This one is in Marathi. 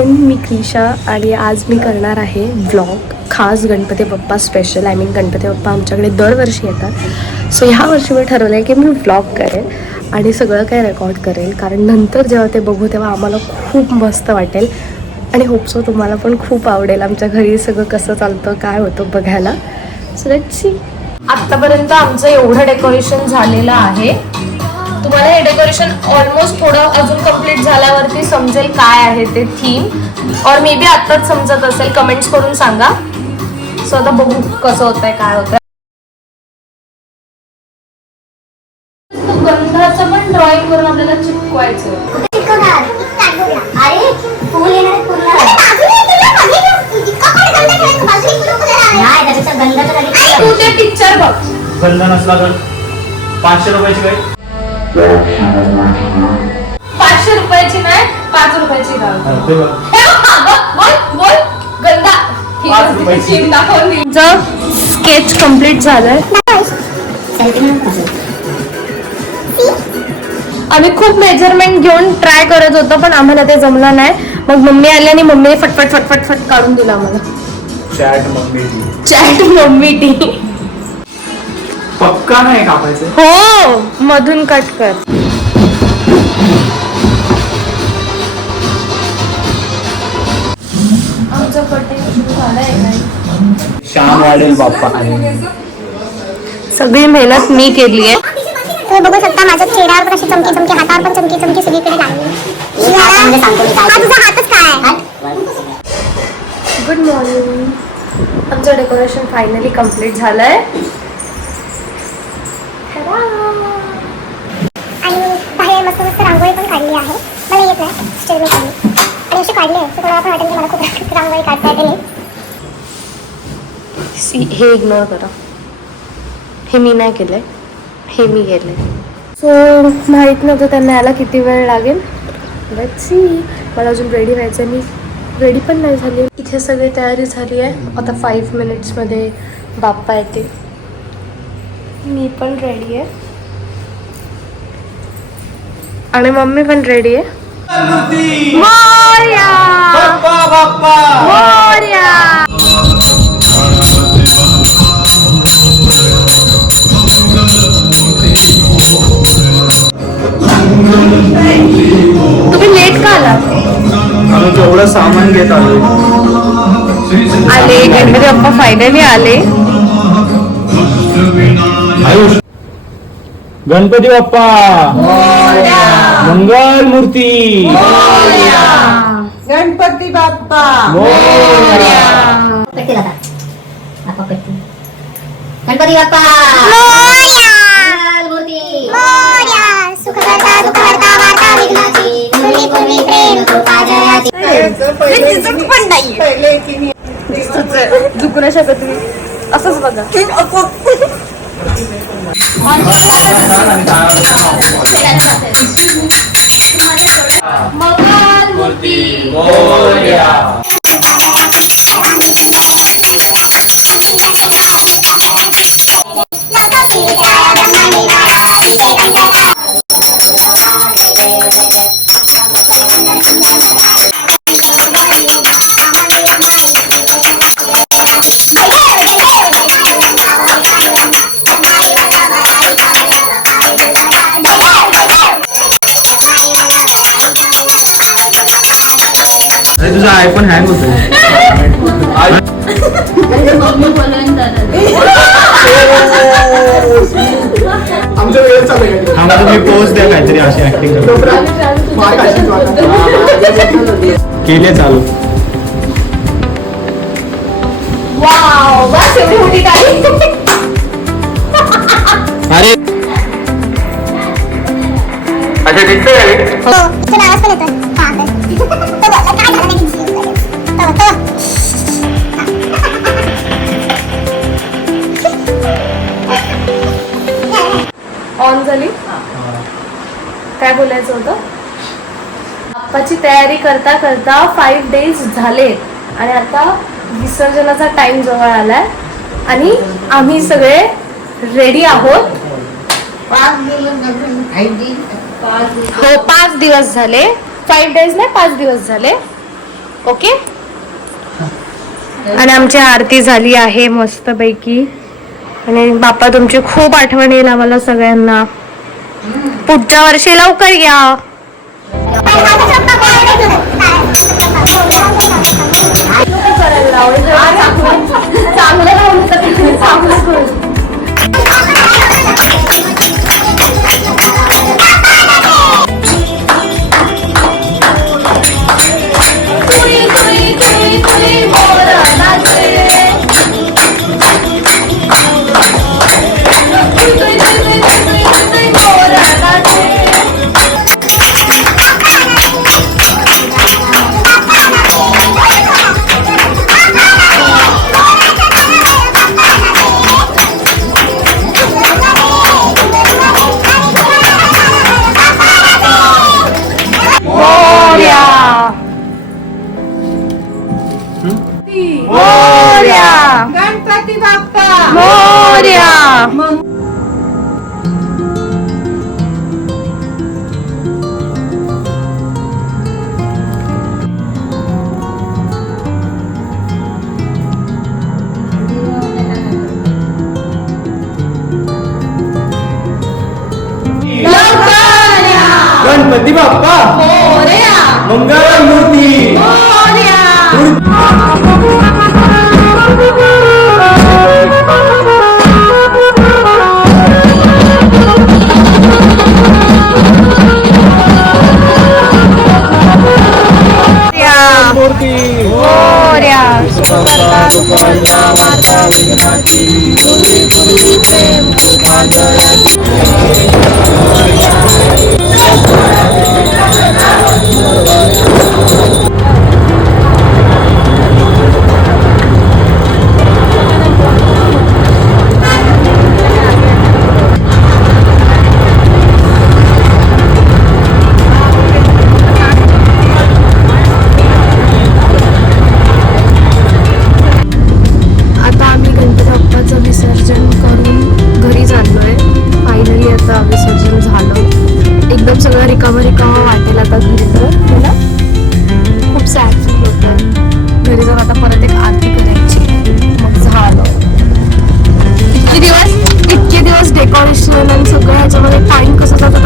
फ्रेंड, मी क्रिशा आणि आज मी करणार आहे व्लॉग खास गणपती बाप्पा स्पेशल. गणपती बाप्पा आमच्याकडे दरवर्षी येतात. सो ह्या वर्षी मी ठरवलं आहे की मी व्लॉग करेन आणि सगळं काय रेकॉर्ड करेल, कारण नंतर जेव्हा ते बघू तेव्हा आम्हाला खूप मस्त वाटेल आणि होपसो तुम्हाला पण खूप आवडेल आमच्या घरी सगळं कसं चालतं काय होतं बघायला. So let's see. आत्तापर्यंत आमचं एवढं डेकोरेशन झालेलं आहे. तुम्हाला हे डेकोरेशन ऑलमोस्ट थोडं अजून कंप्लीट झाल्यावरती समजेल काय आहे ते थीम, और मे बी आत्ताच समजत असेल. कमेंट्स करून सांगा. सो आता बघू कसं होतंय काय होतंय. गंधाचं पण ड्रॉइंग करून आपल्याला चिपकवायचं. तू ते पिक्चर बघ. गंध नसला तर 500 रुपयाची काय? 500 रुपयाची नाही, 5 रुपयाची स्केच कम्प्लीट झालंय. आम्ही खूप मेजरमेंट घेऊन ट्राय करत होतो पण आम्हाला ते जमलं नाही. मग मम्मी आली आणि मम्मीने फटफट फटफट फट काढून दिला आम्हाला. Chat mummy T. पक्का नाही कापायचं. हो, मधून कट कर. आमचं कटिंग सुरू झालंय. शाम वाढेल बाप्पा. सगळी मेहनत मी केली आहे. तुम्ही बघू शकता माझ्या चेहऱ्यावर कशी चमकी चमकी, हातावर पण चमकी चमकी सगळीकडे लागली. हा तुझा हातच काय आहे. Good morning. आमचं डेकोरेशन फायनली कम्प्लीट झालंय. आणि बाहेर मस्त मस्त रांगोळी पण काढली आहे. मला येत नाही स्टेजवर काढली आणि अशी काढली आहे तर कोणाला पण वाटेल की मला खूप रांगोळी काढता येते नाही. हे इग्नोर करा. हे मी नाही केलंय, हे मी केलंय. सो माहीत नव्हतं त्यांना यायला किती वेळ लागेल. Let's see. मला अजून रेडी व्हायचं. मी रेडी पण नाही झाली. इथे सगळी तयारी झाली आहे. आता 5 मिनिट्समध्ये बाप्पा येते. मी पण रेडी आहे आणि मम्मी पण रेडी आहे. मोरया बाप्पा बाप्पा मोरया. तुम्ही लेट का आला? आम्ही तेवढं सामान घेत आलो. आले गणपती बाप्पा फायनली आले. गणपती बाप्पा मंगल मूर्ती. गणपती बाप्पा गणपती बाप्पा मूर्ती मोरया. सुखकर्ता दुःखहर्ता वार्ता विघ्नाची, पूर्वी पूर्वी प्रेम कृपा जयाची. पण नाही दुखू नाही शकत तुम्ही. असंच बघा. मंगल मूर्ती मोरया. तुझा आयफोन हँग होतोय. आमच्या वेळेत चालू तुम्ही पोस्ट द्या काहीतरी अशी ऍक्टिंग केले चालू. वाव, बस एवढी मोठी टाळी. अरे अच्छा दिसतंय. हो तुला आवाज पण येतोय. काय झालं नाही. ऑन झाली. काय बोलायचं होतं? बाप्पाची तयारी करता करता 5 days झाले आणि आता विसर्जनाचा टाइम जवळ आलाय आणि आम्ही सगळे रेडी आहोत. 5 दिवस झाले. 5 days नाही, 5 दिवस झाले. ओके. आणि आमची आरती झाली आहे मस्तपैकी. आणि बाप्पा तुमची खूप आठवण येईल आम्हाला सगळ्यांना. पुढच्या वर्षी लवकर या. गणपती बाप्पा मोरया. गणपती बाप्पा मंगल मूर्ती. डेकोरेशन आणि सगळं ह्याच्यामध्ये टाइम कसा जातो